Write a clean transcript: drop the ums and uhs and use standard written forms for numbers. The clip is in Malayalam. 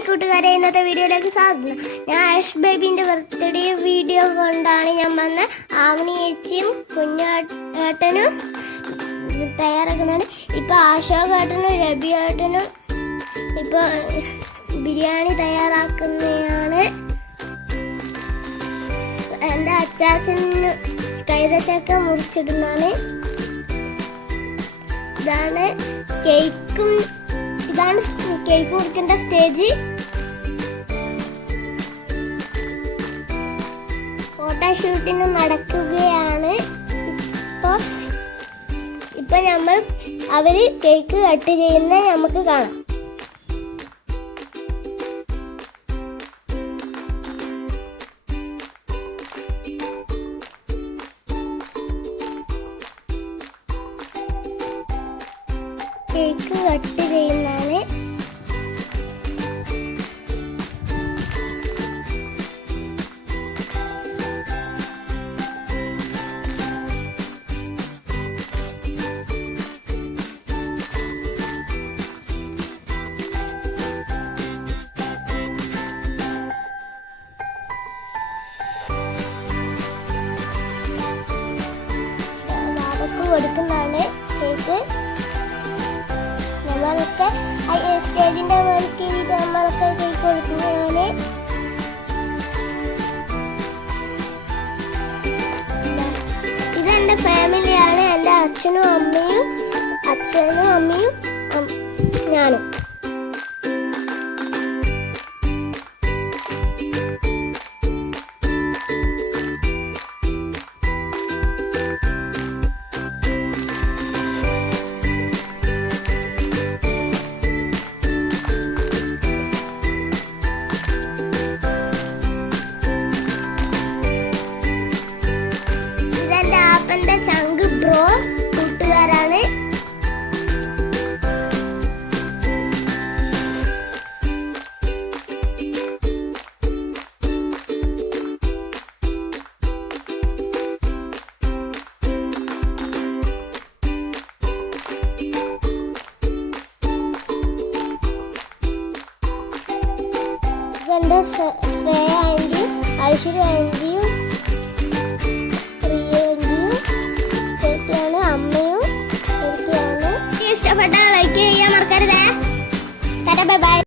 ഹായ് കൂട്ടുകാരെ, ഇന്നത്തെ വീഡിയോയിലേക്ക് സ്വാഗതം. ഞാൻ ആഷ് ബേബിന്റെ ബർത്ത്ഡേ വീഡിയോ കൊണ്ടാണ് ഞാൻ വന്ന് ആവണി ചേച്ചിയും കുഞ്ഞേട്ടനും തയ്യാറാക്കുന്നതാണ്. ഇപ്പൊ അശോക് ഏട്ടനും രബി ഏട്ടനും ഇപ്പൊ ബിരിയാണി തയ്യാറാക്കുന്നതാണ്. എൻ്റെ അച്ചാച്ചന് കൈതച്ചക്ക മുറിച്ചിടുന്നതാണ്. ഇതാണ് കേക്ക് മുറിക്കേണ്ട സ്റ്റേജ്. ഫോട്ടോഷൂട്ടിന് നടക്കുകയാണ്. ഇപ്പൊ നമ്മൾ അവര് കേക്ക് കട്ട് ചെയ്യുന്ന നമുക്ക് കാണാം. കേക്ക് കട്ട് ചെയ്യുന്നതാണ്. ബാബക്ക് കൊടുക്കുന്നതാണ് കേക്ക്. നമ്മളൊക്കെ സ്റ്റേജിന്റെ മുകളിൽ കയറിയിട്ട് നമ്മളൊക്കെ കേക്ക് കൊടുക്കുന്നതാണ്. ഇതെന്റെ ഫാമിലിയാണ്. എൻ്റെ അച്ഛനും അമ്മയും ഞാനും. എന്റെ ചങ്ക് ബ്രോ കൂട്ടുകാരാണ്. ഇതെന്റെ ശ്രേയ ആൻറ്റി, ഐശ്വര്യ ആൻറ്റി,